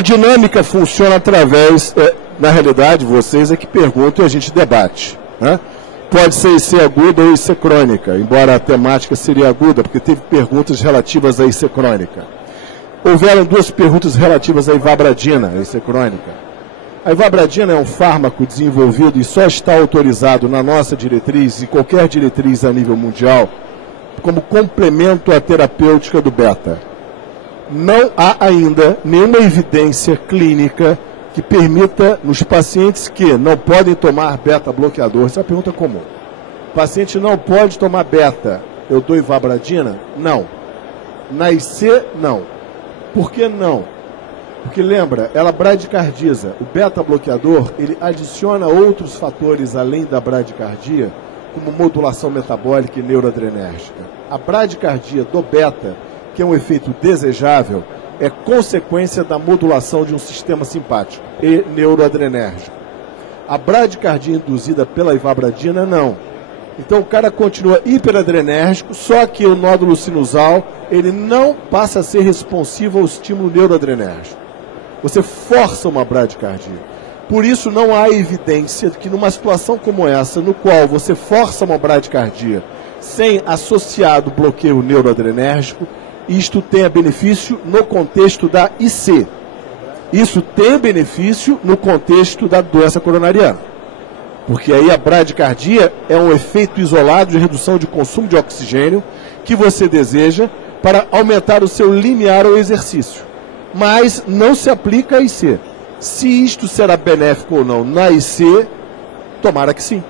A dinâmica funciona através, na realidade, vocês é que perguntam e a gente debate, né? Pode ser IC aguda ou IC crônica, embora a temática seria aguda, porque teve perguntas relativas à IC crônica. Houveram duas perguntas relativas à ivabradina, a IC crônica. A ivabradina é um fármaco desenvolvido e só está autorizado na nossa diretriz e qualquer diretriz a nível mundial como complemento à terapêutica do beta. Não há ainda nenhuma evidência clínica que permita nos pacientes que não podem tomar beta-bloqueador. Essa é uma pergunta comum. O paciente não pode tomar beta, eu dou ivabradina? Não. Na IC, não. Por que não? Porque lembra, ela bradicardiza. O beta-bloqueador, ele adiciona outros fatores além da bradicardia, como modulação metabólica e neuroadrenérgica. A bradicardia do beta, que é um efeito desejável, é consequência da modulação de um sistema simpático e neuroadrenérgico. A bradicardia induzida pela ivabradina, não. Então o cara continua hiperadrenérgico, só que o nódulo sinusal, ele não passa a ser responsivo ao estímulo neuroadrenérgico. Você força uma bradicardia. Por isso não há evidência de que numa situação como essa, no qual você força uma bradicardia sem associado bloqueio neuroadrenérgico, isto tenha benefício no contexto da IC. Isso tem benefício no contexto da doença coronariana. Porque aí a bradicardia é um efeito isolado de redução de consumo de oxigênio que você deseja para aumentar o seu limiar ao exercício. Mas não se aplica à IC. Se isto será benéfico ou não na IC, tomara que sim.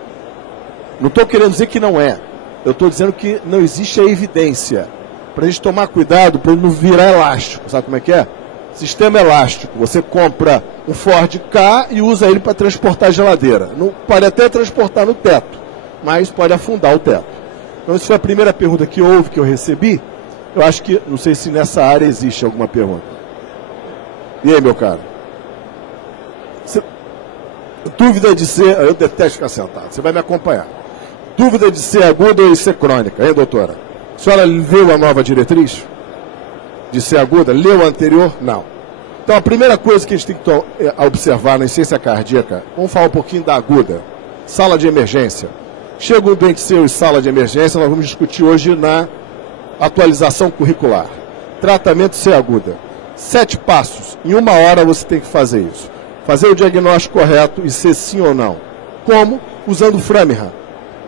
Não estou querendo dizer que não é. Eu estou dizendo que não existe a evidência. Para a gente tomar cuidado para ele não virar elástico. Sabe como é que é? Sistema elástico. Você compra um Ford Ka e usa ele para transportar geladeira. Não, pode até transportar no teto, mas pode afundar o teto. Então, essa foi a primeira pergunta que houve, que eu recebi. Eu acho que, não sei se nessa área existe alguma pergunta. E aí, meu caro? Dúvida de ser... Eu detesto ficar sentado. Você vai me acompanhar. Dúvida de ser aguda ou de ser crônica, hein, doutora? A senhora leu a nova diretriz? De ser aguda? Leu a anterior? Não. Então, a primeira coisa que a gente tem que observar na insuficiência cardíaca, vamos falar um pouquinho da aguda. Sala de emergência. Chega um doente seu em sala de emergência, nós vamos discutir hoje na atualização curricular. Tratamento ser aguda. 7 passos. Em 1 hora você tem que fazer isso. Fazer o diagnóstico correto e ser sim ou não. Como? Usando o Framingham.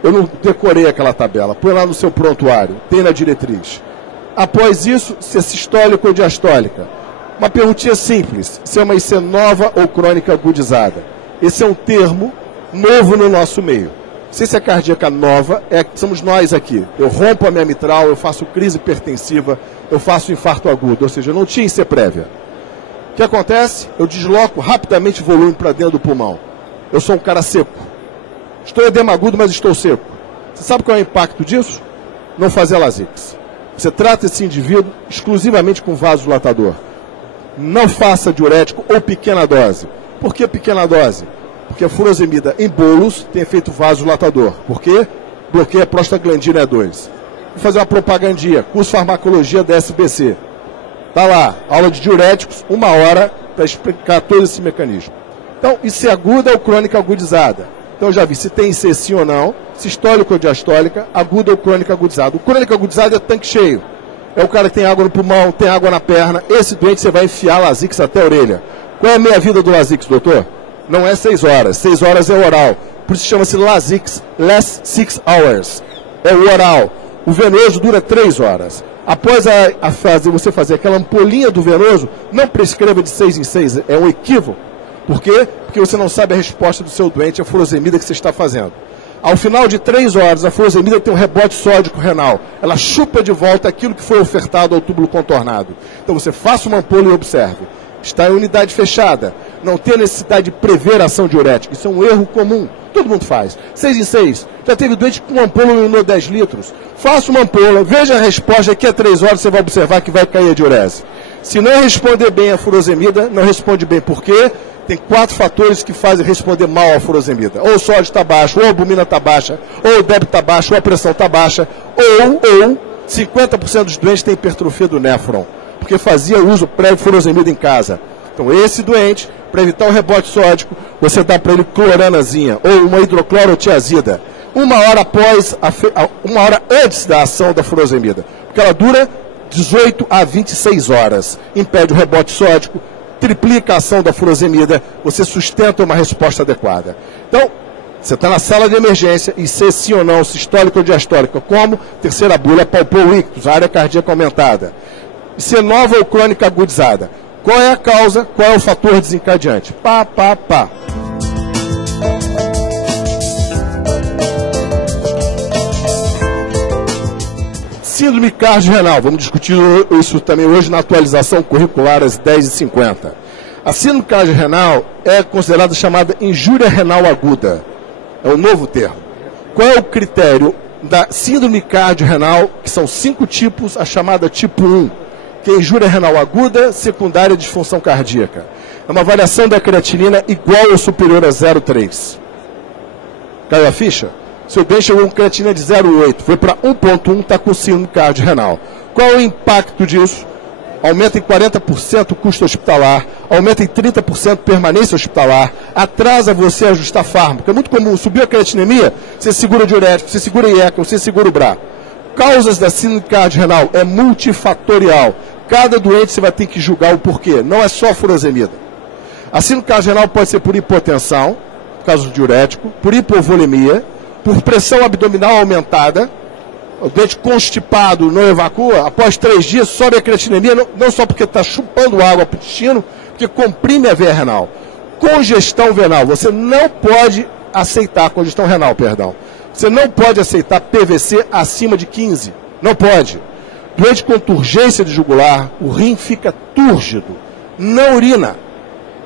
Eu não decorei aquela tabela. Põe lá no seu prontuário. Tem na diretriz. Após isso, se é sistólica ou diastólica. Uma perguntinha simples. Se é uma IC nova ou crônica agudizada. Esse é um termo novo no nosso meio. Ciência cardíaca nova somos nós aqui. Eu rompo a minha mitral, eu faço crise hipertensiva, eu faço infarto agudo. Ou seja, eu não tinha IC prévia. O que acontece? Eu desloco rapidamente volume para dentro do pulmão. Eu sou um cara seco. Estou edema agudo, mas estou seco. Você sabe qual é o impacto disso? Não fazer lasix. Você trata esse indivíduo exclusivamente com vasodilatador. Não faça diurético ou pequena dose. Por que pequena dose? Porque a furosemida em bolos tem efeito vasodilatador. Por quê? Bloqueia a prostaglandina E2. Vou fazer uma propagandinha. Curso Farmacologia da SBC. Está lá, aula de diuréticos, 1 hora, para explicar todo esse mecanismo. Então, IC aguda ou crônica agudizada? Então, eu já vi se tem IC sim ou não, sistólica ou diastólica, aguda ou crônica agudizada. O crônico agudizado é tanque cheio. É o cara que tem água no pulmão, tem água na perna. Esse doente você vai enfiar Lasix até a orelha. Qual é a meia-vida do Lasix, doutor? Não é 6 horas. 6 horas é oral. Por isso chama-se Lasix, last 6 hours. É o oral. O venoso dura 3 horas. Após você fazer aquela ampolinha do venoso, não prescreva de 6 em 6. É um equívoco. Por quê? Porque você não sabe a resposta do seu doente à furosemida que você está fazendo. Ao final de 3 horas, a furosemida tem um rebote sódico renal. Ela chupa de volta aquilo que foi ofertado ao túbulo contornado. Então você faça uma ampola e observe. Está em unidade fechada. Não tem necessidade de prever a ação diurética. Isso é um erro comum. Todo mundo faz. 6 em 6. Já teve doente com uma ampola no 10 litros. Faça uma ampola, veja a resposta. Daqui a 3 horas você vai observar que vai cair a diurese. Se não responder bem a furosemida, não responde bem. Por quê? Tem 4 fatores que fazem responder mal à furosemida. Ou o sódio está baixo, ou a albumina está baixa, ou o débito está baixo, ou a pressão está baixa, ou 50% dos doentes têm hipertrofia do néfron, porque fazia uso pré-furosemida em casa. Então esse doente, para evitar o rebote sódico, você dá para ele cloranazinha ou uma hidroclorotiazida, uma hora antes da ação da furosemida, porque ela dura 18 a 26 horas, impede o rebote sódico, triplica a ação da furosemida, você sustenta uma resposta adequada. Então, você está na sala de emergência e se sim ou não, sistólica ou diastólica, como? Terceira bula, palpou o ictus, área cardíaca aumentada. E se nova ou crônica agudizada. Qual é a causa? Qual é o fator desencadeante? Pá. Síndrome cardiorrenal, vamos discutir isso também hoje na atualização curricular às 10h50. A síndrome cardiorrenal é considerada chamada injúria renal aguda. É o novo termo. Qual é o critério da síndrome cardiorrenal, que são 5 tipos, a chamada tipo 1, que é injúria renal aguda, secundária disfunção cardíaca. É uma variação da creatinina igual ou superior a 0,3. Caiu a ficha? Seu bem chegou com creatinina de 0,8, foi para 1,1, está com síndrome cardiorrenal. Qual é o impacto disso? Aumenta em 40% o custo hospitalar, aumenta em 30% permanência hospitalar, atrasa você a ajustar fármaco. É muito comum, subiu a creatinemia, você segura diurético, você segura IECA, você segura o BRA. Causas da síndrome cardiorrenal é multifatorial. Cada doente você vai ter que julgar o porquê, não é só furosemida. A síndrome cardiorrenal pode ser por hipotensão, por causa do diurético, por hipovolemia, por pressão abdominal aumentada. O doente constipado não evacua, após 3 dias sobe a creatinemia, não só porque está chupando água para o intestino, porque comprime a veia renal. Congestão venal, você não pode aceitar, congestão renal, perdão. Você não pode aceitar PVC acima de 15, não pode. Doente com turgência de jugular, o rim fica túrgido, não urina.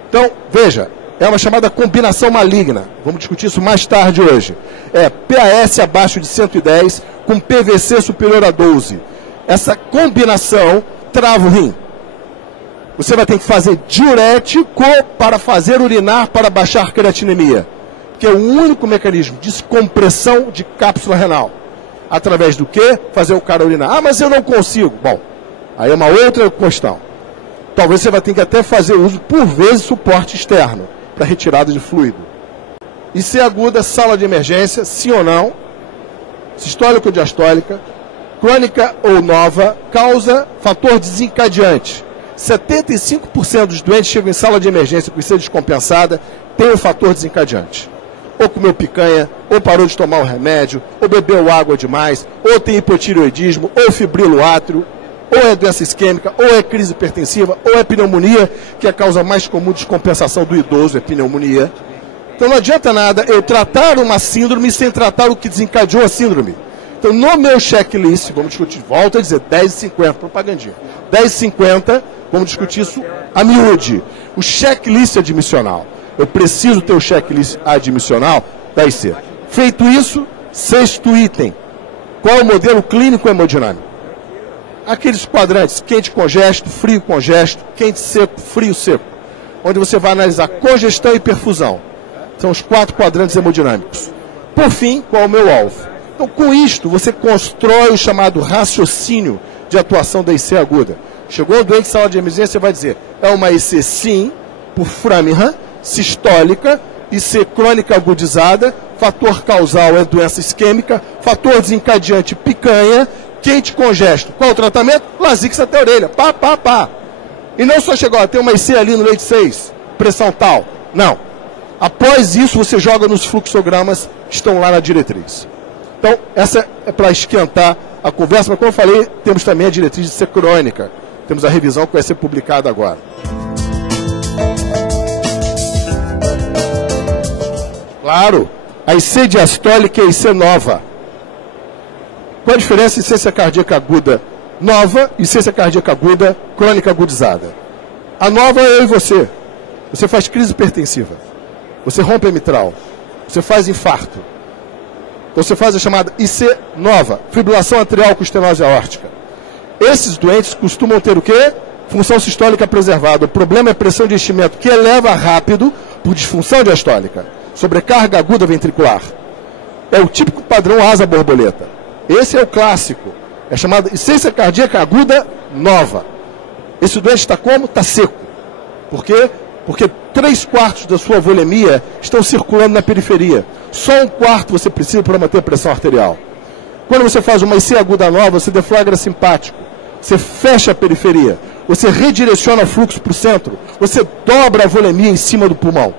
Então, veja, é uma chamada combinação maligna. Vamos discutir isso mais tarde hoje. É PAS abaixo de 110 com PVC superior a 12. Essa combinação trava o rim. Você vai ter que fazer diurético para fazer urinar para baixar creatinemia, que é o único mecanismo de descompressão de cápsula renal. Através do que? Fazer o cara urinar. Ah, mas eu não consigo. Bom, aí é uma outra questão. Talvez você vai ter que até fazer uso, por vezes, suporte externo para retirada de fluido. IC aguda, sala de emergência, sim ou não, sistólica ou diastólica, crônica ou nova, causa, fator desencadeante. 75% dos doentes chegam em sala de emergência com IC descompensada, tem um fator desencadeante. Ou comeu picanha, ou parou de tomar o remédio, ou bebeu água demais, ou tem hipotireoidismo, ou fibrilo átrio, ou é doença isquêmica, ou é crise hipertensiva, ou é pneumonia, que é a causa mais comum de descompensação do idoso, é pneumonia. Então não adianta nada eu tratar uma síndrome sem tratar o que desencadeou a síndrome. Então no meu checklist, vamos discutir, volto a dizer, 10h50, propagandinha, 10h50, vamos discutir isso a miúde. O checklist admissional. Eu preciso ter o checklist admissional da IC. Feito isso, 6º item. Qual é o modelo clínico hemodinâmico? Aqueles quadrantes, quente congesto, frio congesto, quente seco, frio seco, onde você vai analisar congestão e perfusão. São os 4 quadrantes hemodinâmicos. Por fim, qual é o meu alvo? Então, com isto, você constrói o chamado raciocínio de atuação da IC aguda. Chegou um doente em sala de emergência, você vai dizer, é uma IC sim, por Framingham, sistólica, IC crônica agudizada, fator causal é doença isquêmica, fator desencadeante picanha, quente congesto. Qual o tratamento? Lasix até a orelha. Pá. E não só chegou, tem uma IC ali no leite 6, pressão tal. Não. Após isso, você joga nos fluxogramas que estão lá na diretriz. Então, essa é para esquentar a conversa, mas como eu falei, temos também a diretriz de ser crônica. Temos a revisão que vai ser publicada agora. Claro, a IC diastólica e a IC nova. Qual a diferença entre insuficiência cardíaca aguda nova e insuficiência cardíaca aguda crônica agudizada? A nova é eu e você. Você faz crise hipertensiva. Você rompe a mitral. Você faz infarto. Então você faz a chamada IC nova, fibrilação atrial com estenose aórtica. Esses doentes costumam ter o quê? Função sistólica preservada. O problema é pressão de enchimento, que eleva rápido por disfunção diastólica. Sobrecarga aguda ventricular. É o típico padrão asa borboleta. Esse é o clássico. É chamado insuficiência cardíaca aguda nova. Esse doente está como? Está seco. Por quê? Porque 3/4 da sua volemia estão circulando na periferia. Só 1/4 você precisa para manter a pressão arterial. Quando você faz uma IC aguda nova, você deflagra simpático. Você fecha a periferia. Você redireciona o fluxo para o centro. Você dobra a volemia em cima do pulmão.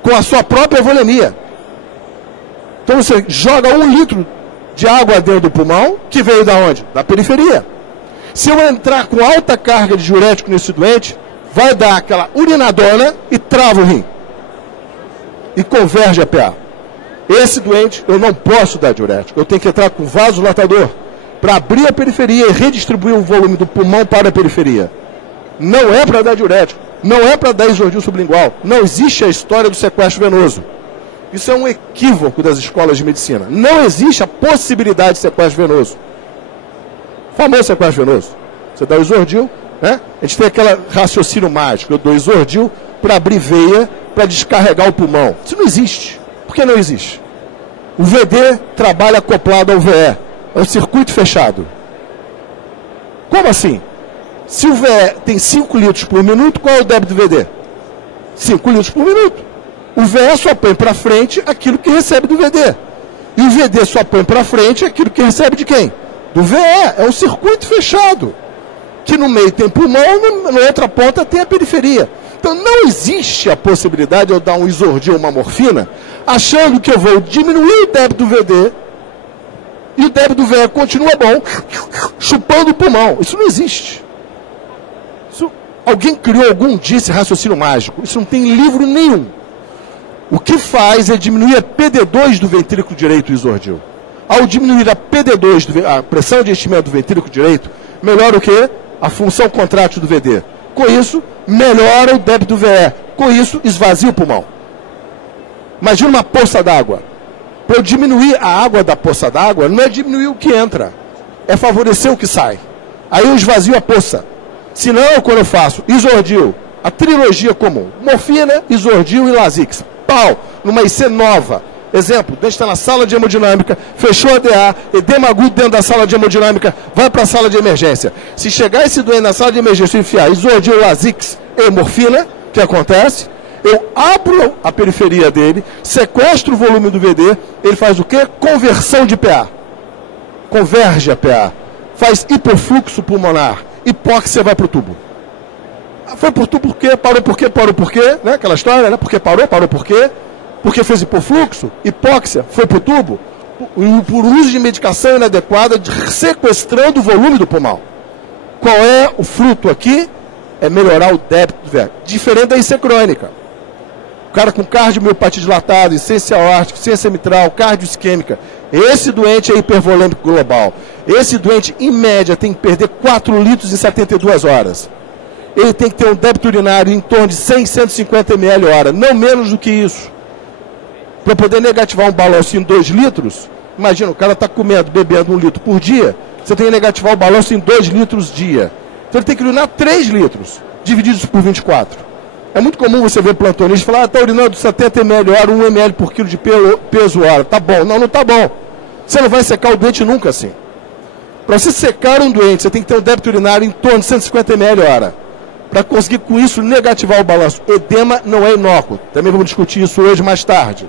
Com a sua própria volemia. Então você joga 1 litro de água dentro do pulmão, que veio da onde? Da periferia. Se eu entrar com alta carga de diurético nesse doente, vai dar aquela urinadona e trava o rim. E converge a PA. Esse doente, eu não posso dar diurético. Eu tenho que entrar com vasodilatador para abrir a periferia e redistribuir o volume do pulmão para a periferia. Não é para dar diurético. Não é para dar isordil sublingual. Não existe a história do sequestro venoso. Isso é um equívoco das escolas de medicina. Não existe a possibilidade de sequestro venoso. Famoso sequestro venoso. Você dá o isordil, né? A gente tem aquele raciocínio mágico. Eu dou isordil para abrir veia, para descarregar o pulmão. Isso não existe. Por que não existe? O VD trabalha acoplado ao VE. É um circuito fechado. Como assim? Se o VE tem 5 litros por minuto, qual é o débito do VD? 5 litros por minuto. O VE só põe para frente aquilo que recebe do VD. E o VD só põe para frente aquilo que recebe de quem? Do VE. É um circuito fechado. Que no meio tem pulmão, na outra ponta tem a periferia. Então não existe a possibilidade de eu dar um isordil, uma morfina, achando que eu vou diminuir o débito do VD e o débito do VE continua bom, chupando o pulmão. Isso não existe. Alguém criou algum dia esse raciocínio mágico. Isso não tem livro nenhum. O que faz é diminuir a PD2 do ventrículo direito, o isordil. Ao diminuir a PD2, a pressão de enchimento do ventrículo direito, melhora o quê? A função contrátil do VD. Com isso, melhora o débito do VE. Com isso, esvazia o pulmão. Imagina uma poça d'água. Para eu diminuir a água da poça d'água, não é diminuir o que entra, é favorecer o que sai. Aí eu esvazio a poça. Senão, quando eu faço isordil, a trilogia comum, morfina, isordil e Lasix, pau, numa IC nova. Exemplo, a gente está na sala de hemodinâmica, fechou a DA, edema agudo dentro da sala de hemodinâmica, vai para a sala de emergência. Se chegar esse doente na sala de emergência e enfiar isordil, Lasix e morfina, o que acontece? Eu abro a periferia dele, sequestro o volume do VD, ele faz o quê? Conversão de PA. Converge a PA. Faz hipofluxo pulmonar. Hipóxia, vai para o tubo. Foi por tubo por quê? Parou por quê? Parou por quê? Né? Aquela história, né? Porque parou por quê? Porque fez hipofluxo, hipóxia, foi para o tubo, por uso de medicação inadequada, sequestrando o volume do pulmão. Qual é o fruto aqui? É melhorar o débito do VE. Diferente da IC crônica. O cara com cardiomiopatia dilatada, insuficiência aórtica, insuficiência mitral, cardioisquêmica. Esse doente é hipervolêmico global. Esse doente, em média, tem que perder 4 litros em 72 horas. Ele tem que ter um débito urinário em torno de 100, 150 ml hora, não menos do que isso. Para poder negativar um balanço em 2 litros, imagina, o cara está comendo, bebendo 1 litro por dia, você tem que negativar o balanço em 2 litros dia. Então ele tem que urinar 3 litros, divididos por 24. É muito comum você ver plantonista falar, está urinando 70 ml hora, 1 ml por quilo de peso hora. Tá bom. Não, não tá bom. Você não vai secar o doente nunca assim. Para você secar um doente, você tem que ter um débito urinário em torno de 150 ml hora. Para conseguir com isso negativar o balanço. Edema não é inócuo. Também vamos discutir isso hoje mais tarde.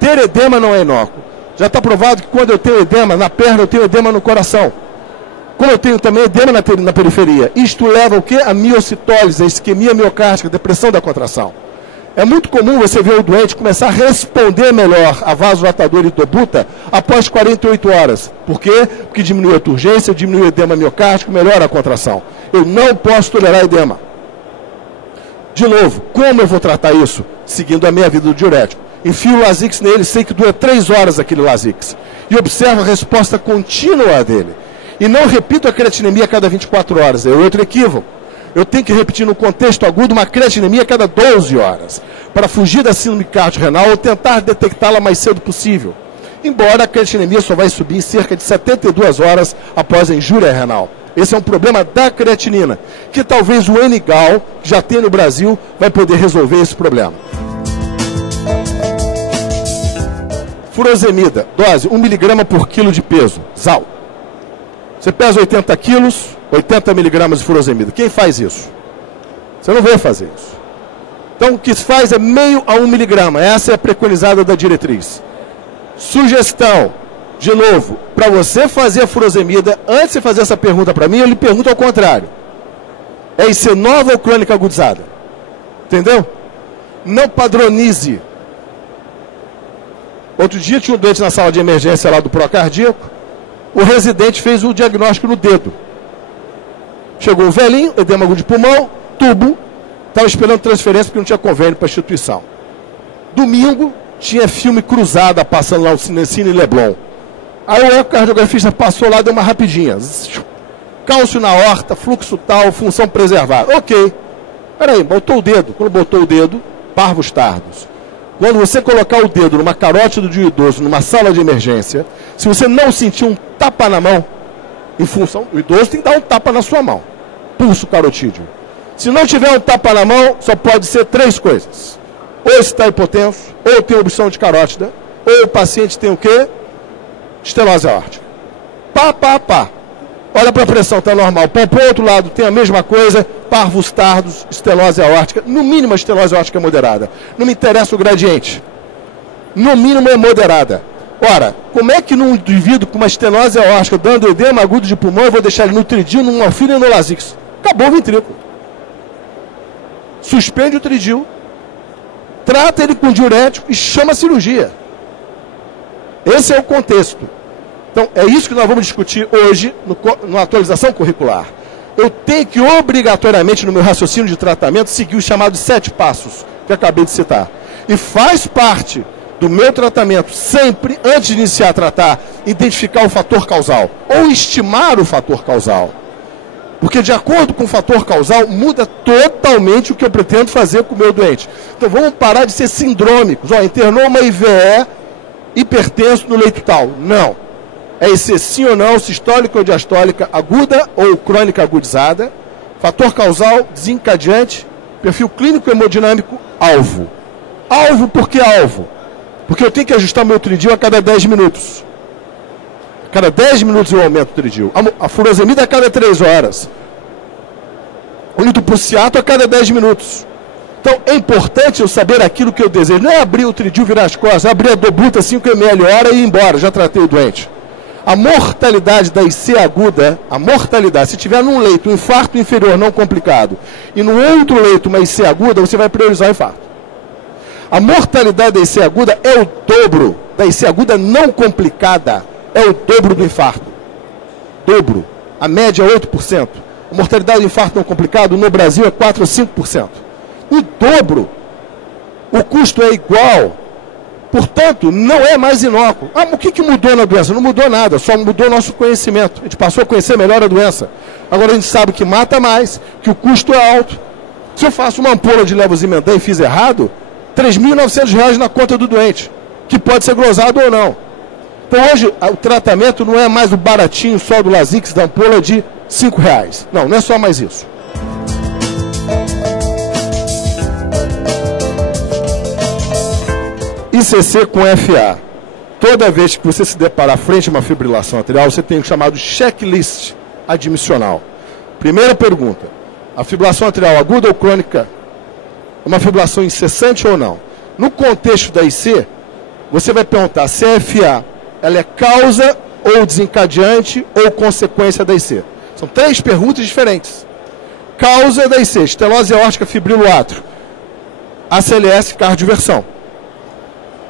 Ter edema não é inócuo. Já está provado que quando eu tenho edema na perna, eu tenho edema no coração. Como eu tenho também edema na periferia. Isto leva ao quê? A miocitólise, a isquemia miocárdica, a depressão da contração. É muito comum você ver o doente começar a responder melhor a vasodilatador e dobuta após 48 horas. Por quê? Porque diminui a turgência, diminui o edema miocárdico, melhora a contração. Eu não posso tolerar edema. De novo, como eu vou tratar isso? Seguindo a meia vida do diurético. Enfio o Lasix nele, sei que dura 3 horas aquele Lasix. E observo a resposta contínua dele. E não repito a creatinemia a cada 24 horas. É outro equívoco. Eu tenho que repetir no contexto agudo uma creatinemia a cada 12 horas. Para fugir da síndrome cardiorrenal ou tentar detectá-la mais cedo possível. Embora a creatinemia só vai subir em cerca de 72 horas após a injúria renal. Esse é um problema da creatinina. Que talvez o N-Gal, que já tem no Brasil, vai poder resolver esse problema. Furosemida, dose 1 mg por quilo de peso, ZAL. Você pesa 80 quilos, 80 miligramas de furosemida. Quem faz isso? Você não vai fazer isso. Então, o que se faz é meio a 1 miligrama. Essa é a preconizada da diretriz. Sugestão, de novo, para você fazer a furosemida, antes de fazer essa pergunta para mim, eu lhe pergunto ao contrário. É IC nova ou crônica agudizada? Entendeu? Não padronize. Outro dia tinha um doente na sala de emergência lá do procardíaco. O residente fez o diagnóstico no dedo. Chegou um velhinho, edema agudo de pulmão, tubo. Estava esperando transferência porque não tinha convênio para a instituição. Domingo, tinha filme Cruzada passando lá no Cine Leblon. Aí o ecocardiografista passou lá, deu uma rapidinha. Cálcio na horta, fluxo tal, função preservada. Ok. Peraí, botou o dedo. Quando botou o dedo, parvos tardos. Quando você colocar o dedo numa carótida de um idoso, numa sala de emergência, se você não sentir um tapa na mão, em função, o idoso tem que dar um tapa na sua mão. Pulso carotídeo. Se não tiver um tapa na mão, só pode ser 3 coisas. Ou está hipotenso, ou tem obstrução de carótida, ou o paciente tem o quê? Estenose aórtica. Pá. Olha para a pressão, está normal. Para o outro lado tem a mesma coisa, parvos tardos, estenose aórtica. No mínimo a estenose aórtica é moderada. Não me interessa o gradiente. No mínimo é moderada. Ora, como é que num indivíduo com uma estenose aórtica dando edema agudo de pulmão, eu vou deixar ele no tridil, no morfina e no Lasix? Acabou o ventrículo. Suspende o tridil, trata ele com diurético e chama a cirurgia. Esse é o contexto. Então, é isso que nós vamos discutir hoje na atualização curricular. Eu tenho que, obrigatoriamente, no meu raciocínio de tratamento, seguir os chamados 7 passos que eu acabei de citar. E faz parte do meu tratamento, sempre, antes de iniciar a tratar, identificar o fator causal, ou estimar o fator causal. Porque, de acordo com o fator causal, muda totalmente o que eu pretendo fazer com o meu doente. Então, vamos parar de ser sindrômicos. Internou uma IVE, hipertenso no leito tal. Não. É esse sim ou não, sistólica ou diastólica, aguda ou crônica agudizada. Fator causal, desencadeante, perfil clínico hemodinâmico, alvo. Alvo, por que alvo? Porque eu tenho que ajustar meu tridil a cada 10 minutos. A cada 10 minutos eu aumento o tridil. A furosemida a cada 3 horas. O nitroprusiato a cada 10 minutos. Então é importante eu saber aquilo que eu desejo. Não é abrir o tridil, virar as costas, é abrir a dobluta 5 ml hora e ir embora, já tratei o doente. A mortalidade da IC aguda, a mortalidade, se tiver num leito um infarto inferior não complicado e no outro leito uma IC aguda, você vai priorizar o infarto. A mortalidade da IC aguda é o dobro da IC aguda não complicada, é o dobro do infarto. Dobro. A média é 8%. A mortalidade do infarto não complicado no Brasil é 4 ou 5%. O dobro. O custo é igual. Portanto, não é mais inócuo. O que mudou na doença? Não mudou nada, só mudou o nosso conhecimento. A gente passou a conhecer melhor a doença. Agora a gente sabe que mata mais, que o custo é alto. Se eu faço uma ampola de levosimendan e fiz errado, R$ 3.900 na conta do doente, que pode ser glosado ou não. Então hoje o tratamento não é mais o baratinho só do Lasix da ampola de R$ 5,00. Não é só mais isso. ICC com FA. Toda vez que você se deparar frente a uma fibrilação atrial, você tem o chamado checklist admissional. Primeira pergunta: a fibrilação atrial aguda ou crônica é uma fibrilação incessante ou não? No contexto da IC, você vai perguntar se a FA ela é causa ou desencadeante ou consequência da IC. São 3 perguntas diferentes. Causa da IC: estenose aórtica fibrilo átrio, ACLS, cardioversão.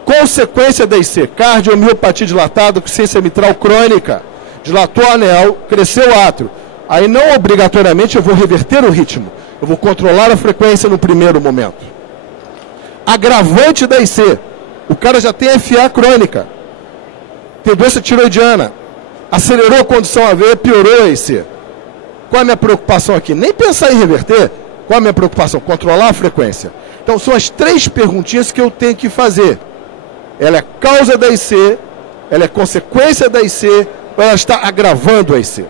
Consequência da IC: cardiomiopatia dilatada, insuficiência mitral crônica, dilatou o anel, cresceu o átrio. Aí não obrigatoriamente eu vou reverter o ritmo, eu vou controlar a frequência no primeiro momento. Agravante da IC: o cara já tem FA crônica, tem doença tiroidiana, acelerou a condução AV, piorou a IC. Qual é a minha preocupação aqui? Nem pensar em reverter. Qual é a minha preocupação? Controlar a frequência. Então são as 3 perguntinhas que eu tenho que fazer. Ela é causa da IC, ela é consequência da IC, ou ela está agravando a IC.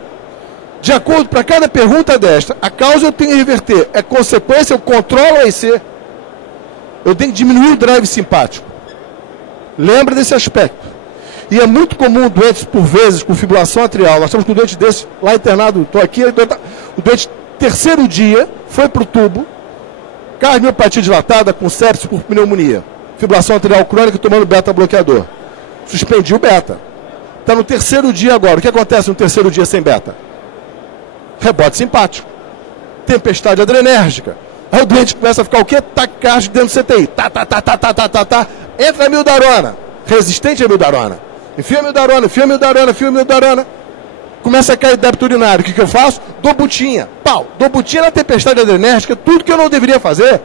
De acordo para cada pergunta desta, a causa eu tenho que reverter, é consequência, eu controlo a IC. Eu tenho que diminuir o drive simpático. Lembra desse aspecto. E é muito comum doentes, por vezes, com fibrilação atrial. Nós estamos com um doente desse lá internado, estou aqui, o doente, terceiro dia, foi para o tubo, Cardiomiopatia dilatada com sepsis por pneumonia. Fibrilação atrial crônica tomando beta-bloqueador. Suspendi o beta. Está no terceiro dia agora. O que acontece no terceiro dia sem beta? Rebote simpático. Tempestade adrenérgica. Aí o doente começa a ficar o quê? Taquicárdico dentro do CTI. Entra a amiodarona. Resistente à amiodarona. Enfia a amiodarona. Começa a cair débito urinário. O que eu faço? Dou butinha. Pau. Dou butinha na tempestade adrenérgica. Tudo que eu não deveria fazer.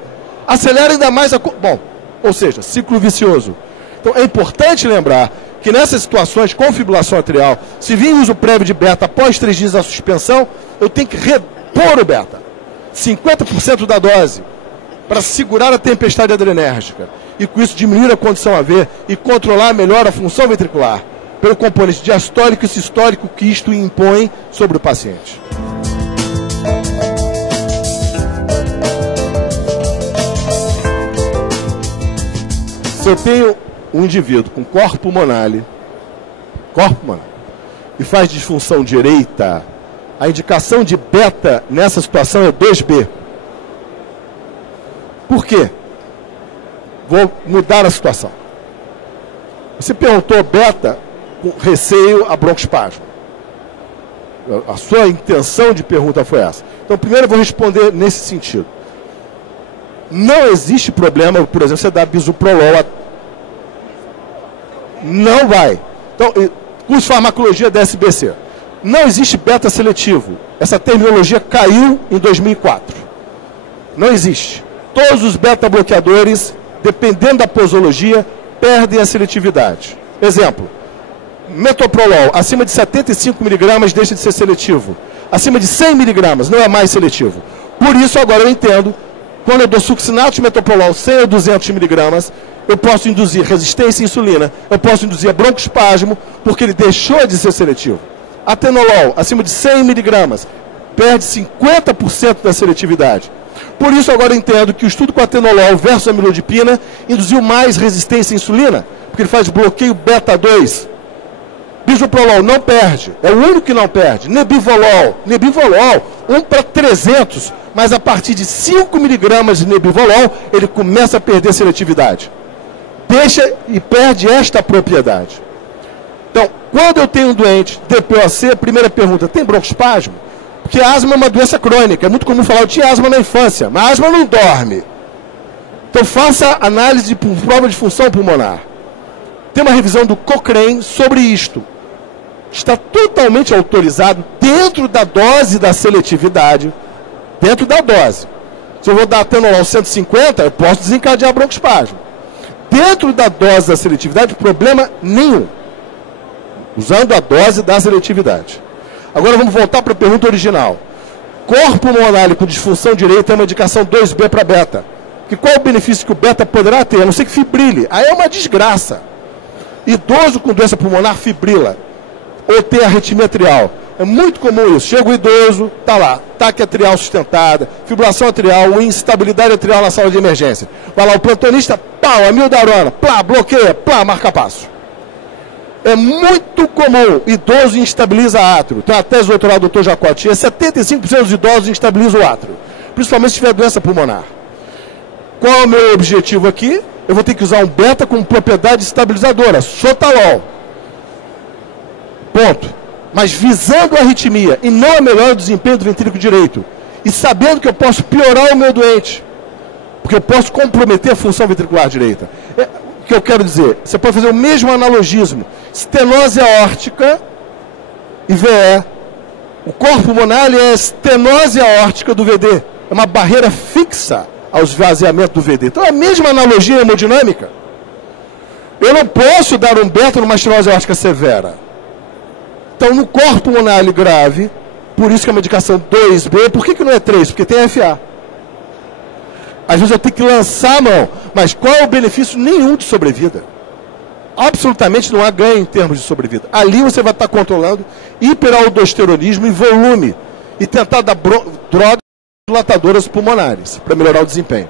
Acelera ainda mais a... Bom, ou seja, ciclo vicioso. Então é importante lembrar que nessas situações com fibrilação atrial, se vir uso prévio de beta após 3 dias da suspensão, eu tenho que repor o beta. 50% da dose para segurar a tempestade adrenérgica. E com isso diminuir a condição AV e controlar melhor a função ventricular, pelo componente diastólico e sistólico que isto impõe sobre o paciente. Se eu tenho um indivíduo com corpo pulmonar, e faz disfunção direita, a indicação de beta nessa situação é 2B. Por quê? Vou mudar a situação. Você perguntou beta com receio a broncoespasmo. A sua intenção de pergunta foi essa. Então, primeiro eu vou responder nesse sentido. Não existe problema, por exemplo, você dar bisoprolol. Não vai. Então, curso de farmacologia da SBC. Não existe beta seletivo. Essa terminologia caiu em 2004. Não existe. Todos os beta-bloqueadores, dependendo da posologia, perdem a seletividade. Exemplo, metoprolol, acima de 75 mg deixa de ser seletivo. Acima de 100 mg não é mais seletivo. Por isso, agora eu entendo, quando eu dou succinato de metoprolol 100 ou 200 mg, eu posso induzir resistência à insulina, eu posso induzir broncoespasmo, porque ele deixou de ser seletivo. Atenolol, acima de 100 mg, perde 50% da seletividade. Por isso, agora eu entendo que o estudo com atenolol versus amilodipina induziu mais resistência à insulina, porque ele faz bloqueio beta-2. Bisoprolol não perde, é o único que não perde. Nebivolol, 1 para 300, mas a partir de 5 mg de nebivolol, ele começa a perder seletividade. Deixa e perde esta propriedade. Então, quando eu tenho um doente, DPOC, a primeira pergunta, tem broncoespasmo? Porque a asma é uma doença crônica, é muito comum falar, eu tinha asma na infância, mas a asma não dorme. Então, faça análise de prova de função pulmonar. Tem uma revisão do Cochrane sobre isto. Está totalmente autorizado dentro da dose da seletividade, dentro da dose. Se eu vou dar atenolol 150, eu posso desencadear broncoespasmo. Dentro da dose da seletividade, problema nenhum. Usando a dose da seletividade. Agora vamos voltar para a pergunta original. Corpo pulmonar com disfunção direita é uma indicação 2B para beta. E qual é o benefício que o beta poderá ter? A não ser que fibrile. Aí é uma desgraça. Idoso com doença pulmonar fibrila. Ou tem arritmia atrial. É muito comum isso. Chega o idoso, está lá, taque atrial sustentada, fibrilação atrial, instabilidade atrial na sala de emergência. Vai lá o plantonista, pau, amiodarona, plá, bloqueia, plá, marca passo. É muito comum, idoso instabiliza átrio. Tem uma tese doutoral do Dr. Jacotti, 75% dos idosos instabilizam o átrio, principalmente se tiver doença pulmonar. Qual é o meu objetivo aqui? Eu vou ter que usar um beta com propriedade estabilizadora, sotalol. Ponto. Mas visando a arritmia e não a melhora do desempenho do ventrículo direito. E sabendo que eu posso piorar o meu doente. Porque eu posso comprometer a função ventricular direita. O que eu quero dizer? Você pode fazer o mesmo analogismo. Estenose aórtica e VE. O corpo pulmonar é a estenose aórtica do VD. É uma barreira fixa ao esvaziamento do VD. Então é a mesma analogia hemodinâmica. Eu não posso dar um beta numa estenose aórtica severa. Então, no corpo pulmonar grave, por isso que é uma medicação 2B, por que não é 3? Porque tem FA. Às vezes eu tenho que lançar a mão, mas qual é o benefício? Nenhum de sobrevida. Absolutamente não há ganho em termos de sobrevida. Ali você vai estar controlando hiperaldosteronismo em volume e tentar dar drogas dilatadoras pulmonares para melhorar o desempenho.